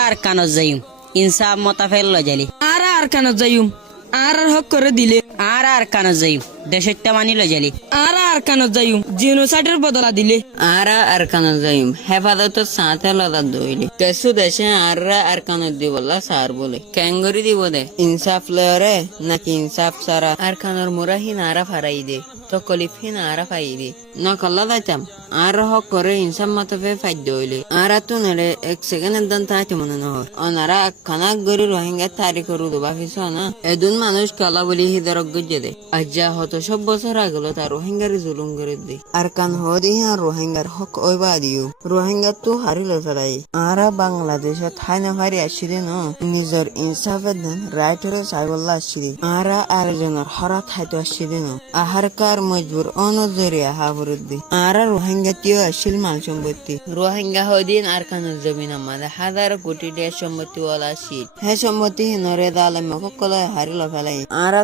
আর কানো যাইম ইনসাফ মতাফেল লজালি আর কেন যাইম আর হক করে দিলে আর কানো যাইম দেশটা মানি লজালি আর কেন যাইম জিনোসাইডের বদলা দিলে আর কানো যাইম হেফাজত সাথে লদা দইলে কেসু দেশে আর কানো দিবলা সার বলে ক্যাঙ্গরি দিব দে ইনসাফ লয়রে নাকি ইনসাফ সারা আর কানোর মুরাহি নারা ফারাই দে তো কলিফি নারা ফাই দে নকল্লা দাইতাম আর হক করে ইনসাফ মতফে ফাইদ দইলে আর তো নেড়ে এক সেকেন্ডের দান তাইতে মনে নহয় অনারা খানাক গরি রোহিঙ্গা তারি করু দুবা ফিস না এদুন মানুষ কালা বলি হিদারক গজ্জে দে আজ্জা হতো সব বছর আগলো তার রোহিঙ্গার জুলুম করে দে আর কান হদি হ্যাঁ রোহিঙ্গার হক ওইবা দিও রোহিঙ্গা তো হারিল ফেলাই আর বাংলাদেশে থাই না হারি আসিদে ন নিজের ইনসাফের দান রাইটরে সাইবল্লা আসিদে আর জনের হরা থাইতো আসিদে ন আহার কার মজবুর অনজরিয়া হাবরুদ্দি আর রোহিঙ্গা তিও আসিল মাল সম্পত্তি রোহিঙ্গা হদিন আর কানুর জমিন আমাদের হাজার কোটি দেশ সম্পত্তি ওলা আসিল হে সম্পত্তি নরে দালে মকলে হারিল ফেলাই আর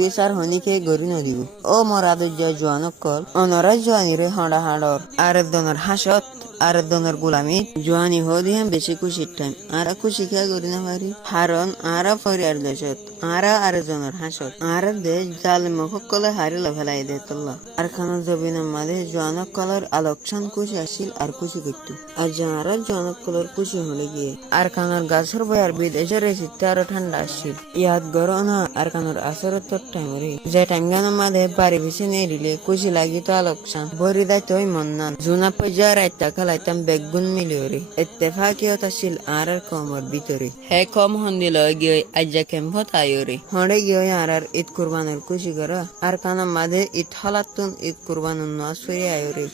বিচার হনিকে গড়ি নদিব ও মরাদুজ জোয়ানক কল অনরা জোয়ানিরে হড়া হাড়র আর দনের হাসত আর দনের গুলামি জোয়ানি হদি হ্যাঁ বেশি খুশির টাইম আর খুশি খেয়া করি না পারি হারন আর ফরিয়ার দেশত আর জনের হাসত আর দেশ জালে মকলে হারিল ফেলাই দে তল্লা আর খানোর জবিন মাঝে জোয়ানক কলর আলোকসান খুশি আসিল আর খুশি করত আর যারা জোয়ানক কলর খুশি হলে গিয়ে আর খানোর গাছের বয়ার বিদেশের রেসিতে আরো ঠান্ডা আসছিল ইয়াদ গরো না আর খানোর আসরের তোর টাইম রে যে টাইম গান মাঝে বাড়ি বেশি নিয়ে দিলে খুশি লাগি তো আলোকসান ভরি দায় তোই মন না জুনা পর্যা রাইতা খালাইতাম বেগুন মিলিয়রে এত্তেফাকিয়ত আসিল আর কমর ভিতরে হে কম হন্দিল গিয়ে আজ্জা কেম্পত আয়োরে হড়ে গিয়ে আর ঈদ কুরবানের খুশি করা আর কানা মাঝে ঈদ হলাতুন ঈদ কুরবানুন নাস ফিরে আয়োরে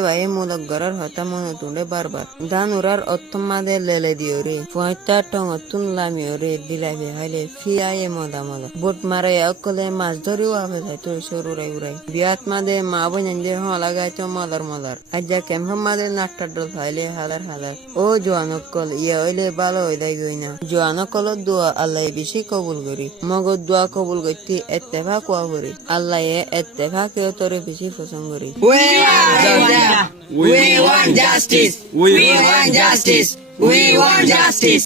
বাইয়ে মূলক গড়ার হতা মনে তুলে বারবার দান উড়ার অত্তম মাঝে লেলে দিওরে পঁয়তা টং অতুন লামিওরে দিলাইবে হাইলে ফিয়ায়ে মদা বুট মারে অকলে মাছ ধরিও আবে যাই তো সরুরাই উড়াই বিয়াত মাঝে মা বোন লাগাই তো মদার আজ্জা কেম্প মাঝে নাকটার ডল ফাইলে হালার ও জোয়ানক কল ইয়া হইলে ভালো হয়ে দেয় গই না জোয়ানক কল দোয়া আল্লাহ বেশি কবুল করি মগর দোয়া কবুল করতে এত্তেফা কোয়া করি আল্লাহ এত্তেফা কেউ তোরে বেশি পছন্দ করি We want justice. We want justice. We want justice.